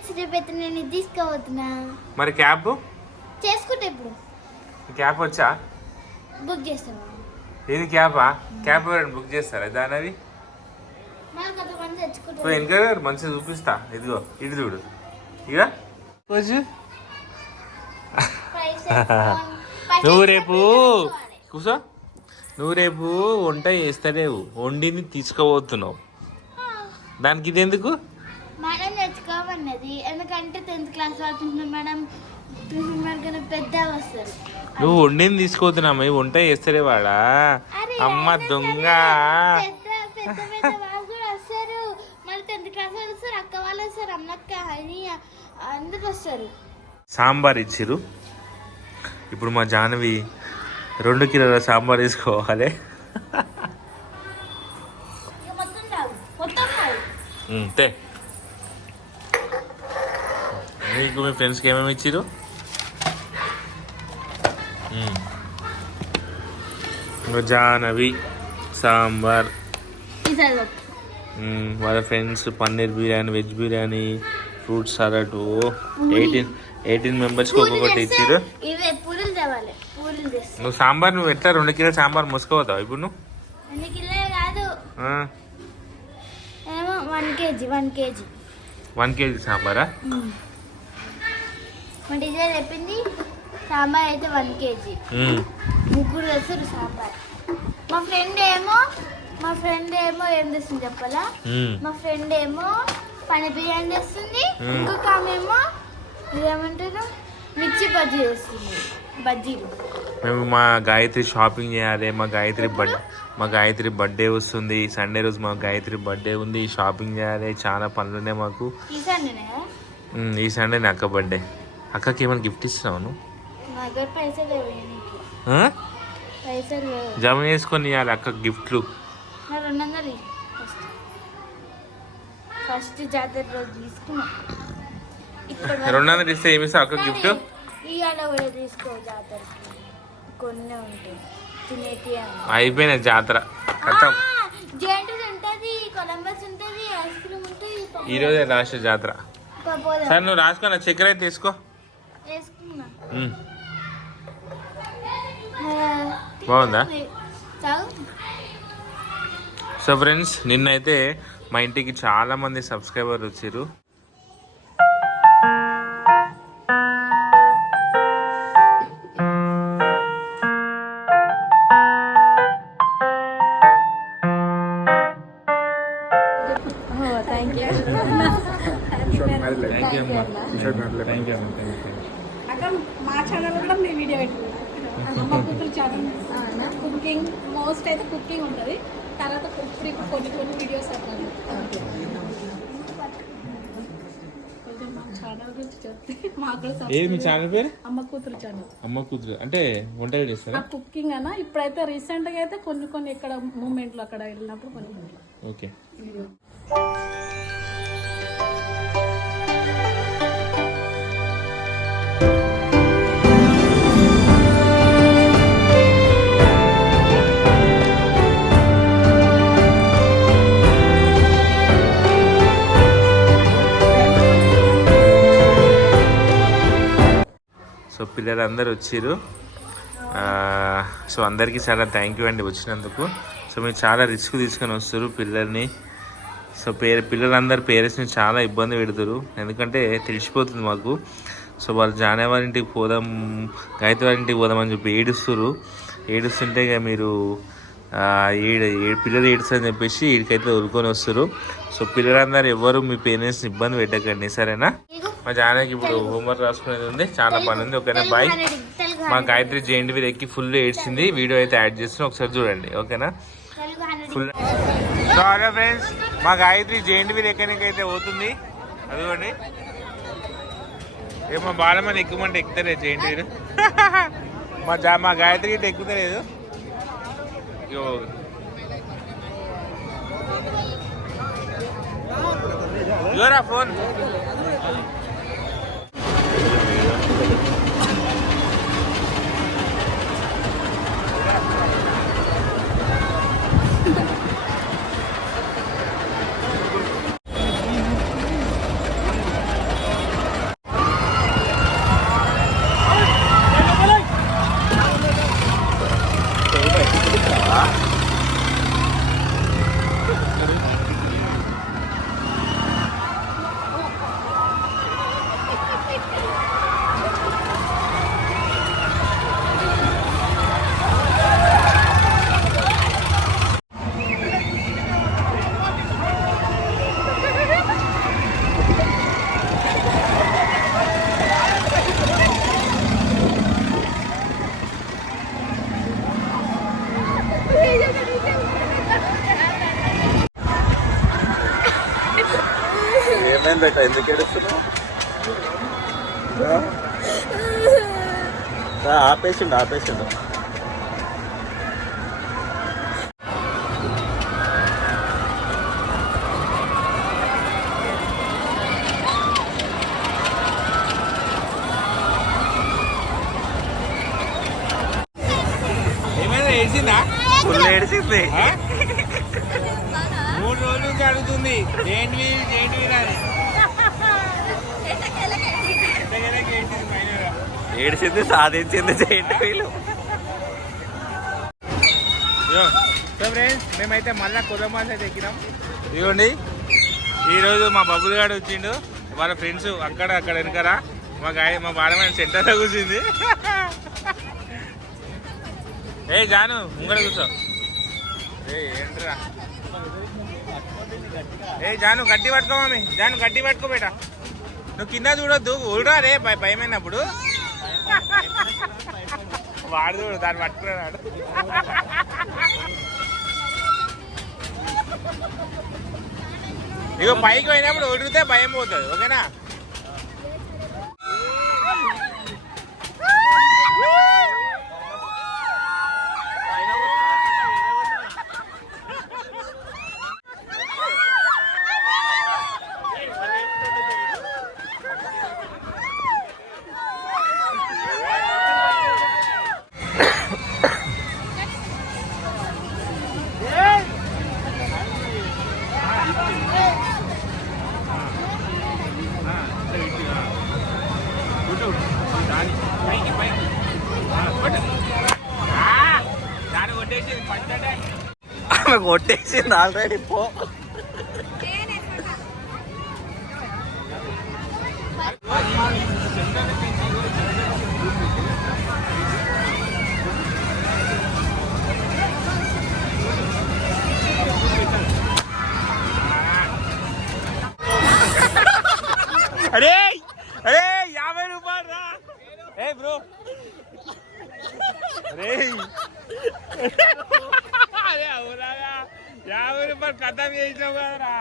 Friends రేపైతే నేను ఇది తీసుకోబోతున్నా. మరి క్యాబ్ చేసుకుంటే ఇప్పుడు క్యాబ్ వచ్చా బుక్ చేస్తావా? ఇది క్యాబా? క్యాబ్ ఎవరైనా బుక్ చేస్తారా దానవి? నాకు కొంతమంది తెచ్చుకుంటారు. వెనక మంచిగా చూపిస్తా. ఇదిగో ఇటు చూడు. ఇక నువ్వు రేపు కూసో. నువ్వు రేపు వంట చేస్తలేవు, వండిని తీసుకుపోతున్నావు. దానికి ఇది ఎందుకు? మేడం తెచ్చుకోమన్నది. ఎందుకంటే 10th క్లాస్ వరకు మేడం పెద్ద వస్తారు. నువ్వు వండిని తీసుకోతున్నావు, వంట చేస్తలే వాడా? అమ్మ దొంగ. వస్తారు మళ్ళీ 10th క్లాస్ వాళ్ళు వస్తారు, అక్క వాళ్ళు వస్తారు, అమ్మక్క అని అందరు వస్తారు. సాంబార్ ఇచ్చిరు. ఇప్పుడు మా జాహ్నవి 2 కిలోల సాంబార్ తీసుకోవాలి. మీకు మీ ఫ్రెండ్స్కి ఏమేమి ఇచ్చిరు? జాహ్నవి సాంబార్, వాళ్ళ friends paneer biryani, veg biryani, fruit salad. 18 మెంబర్స్కి ఒక్కొక్కటి ఇచ్చిరు. నువ్వు సాంబార్ నువ్వు ఎట్లా 2 కిలో సాంబార్ మూసుకోపోతావు ఇప్పుడు? నువ్వు 2 కిలో కాదు, 1 కేజీ 1 కేజీ సాంబారా? మా టీచర్ చెప్పింది సాంబార్ అయితే 1 కేజీ. ముగ్గురు తెస్తారు సాంబార్. మా ఫ్రెండ్ ఏమో ఏం తెస్తుంది చెప్పాలా? మా ఫ్రెండ్ ఏమో పన్నీర్ బిర్యానీ తెస్తుంది, ఇంకొక ఆమె ఏమో ఇదేమంటారు మిర్చి బజ్జీ తెస్తుంది. బజ్జీలు. మేము మా గాయత్రి షాపింగ్ చేయాలి. మా గాయత్రి బర్త్డే వస్తుంది. సండే రోజు మా గాయత్రి బర్త్డే ఉంది. షాపింగ్ చేయాలి. చాలా పనులు ఉన్నాయి మాకు. ఈ సండే అక్క బర్త్డే. అక్కకి ఏమైనా గిఫ్ట్ ఇస్తున్నావు? జమ చేసుకొని ఇవ్వాలి అక్క గిఫ్ట్లు. ఫస్ట్ జాతర రోజు తీసుకున్నా. 200 ఇస్తే ఏమిస్తా అక్క గిఫ్ట్? ఇవాళ కూడా తీసుకో, జాతరకి కొన్ని ఉంటాయి తినేటి. అయిపోయిన జాతర జెంట్స్ ఉంటుంది, కొలంబస్ ఉంటుంది, ఐస్ క్రీమ్ ఉంటుంది. ఈరోజే లాస్ట్ జాతర. సరే నువ్వు రాసుకో, చక్కెర అయితే తీసుకో. బాగుందా? సో ఫ్రెండ్స్, నిన్నైతే మా ఇంటికి చాలా మంది సబ్స్క్రైబర్లు వచ్చారు. మా ఛానల్ కూడా మీ వీడియో అమ్మ కూతురు ఛానల్ కుకింగ్ మోస్ట్ అయితే కుకింగ్ ఉంటుంది. తర్వాత కొన్ని వీడియోస్ అట్లా కొంచెం మా ఛానల్ గురించి చెప్తే మాకు మీ ఛానల్ పేరు? అమ్మ కూతురు ఛానల్. అమ్మ కూతురు అంటే వంట చేస్తారా? కుకింగ్ అన్న. ఇప్పుడైతే రీసెంట్గా అయితే కొన్ని ఇక్కడ మూమెంట్లో అక్కడ వెళ్ళినప్పుడు కొన్ని ఓకే వీడియో. సో పిల్లలందరూ వచ్చారు. సో అందరికీ చాలా థ్యాంక్ యూ అండి వచ్చినందుకు. సో మీరు చాలా రిస్క్ తీసుకొని వస్తారు పిల్లల్ని. సో పిల్లలందరూ పేరెంట్స్ని చాలా ఇబ్బంది పెడతారు, ఎందుకంటే తెలిసిపోతుంది మాకు. సో వాళ్ళు జానే వారి ఇంటికి పోదాం, గాయత్రి వారి ఇంటికి పోదామని చెప్పి ఏడుస్తుంటే ఇక మీరు పిల్లలు ఏడుస్తారని చెప్పేసి వీడికైతే వదులుకొని వస్తారు. సో పిల్లలందరూ ఎవరు మీ పేరెంట్స్ని ఇబ్బంది పెట్టకండి, సరేనా? మా జానకి ఇప్పుడు హోంవర్క్ రాసుకునేది ఉంది, చాలా పని ఉంది. ఓకేనా? బాయ్. మా గాయత్రి జేఎన్టీవీ ఎక్కి ఫుల్ ఏడ్చింది, వీడియో అయితే యాడ్ చేస్తున్నా, ఒకసారి చూడండి. ఓకేనా? ఫుల్. సో హలో ఫ్రెండ్స్, మా గాయత్రి జేఎన్టీవీ ఎక్కడికైతే పోతుంది, అదిగోండి. ఏమో బాలమని ఎక్కుమంటే ఎక్కుతలే జేఎన్టీవీ. మా గాయత్రి అయితే ఎక్కుతలేదు. ఇగోరా ఫోన్. బేట ఎందుకు ఏడుస్తున్నావు? ఆపేసిండు ఆపేసిండు. ఏమైనా ఏడ్చిందా? ఫుల్ ఏడిచింది. 3 రోజుల నుంచి అడుగుతుంది ఏంటి రాని ఏడిచింది సాధించింది జైంట్ వీలు. సో ఫ్రెండ్స్ మేమైతే మళ్ళీ కుర్రమాస్ అయితే ఎక్కినాం. ఇదిగోండి ఈరోజు మా బబ్బులు గాడు వచ్చిండు, వాళ్ళ ఫ్రెండ్స్ అక్కడ వెనకరా మా బాలమైన సెంటర్లో కూర్చుంది. ఏ జాను ముంగడ కూర్చో. ఏంట్రా జాను గట్టి పట్టుకో మమ్మీ, జాను గట్టి పట్టుకో బేట. నువ్వు కింద చూడొద్దు, ఊరురా రే భయమైనప్పుడు. వాడు చూడు దాన్ని పట్టుకున్నాడు. ఇక పైకి పోయినప్పుడు ఉడికితే భయం పోతుంది. ఓకేనా? ఆమె కొట్టేసింది ఆల్రెడీ. పో అరే 50 రూపాయలు రా. ఏ బ్రో అరే అవునా 50 రూపాయలు కథం చేసినావు కదరా.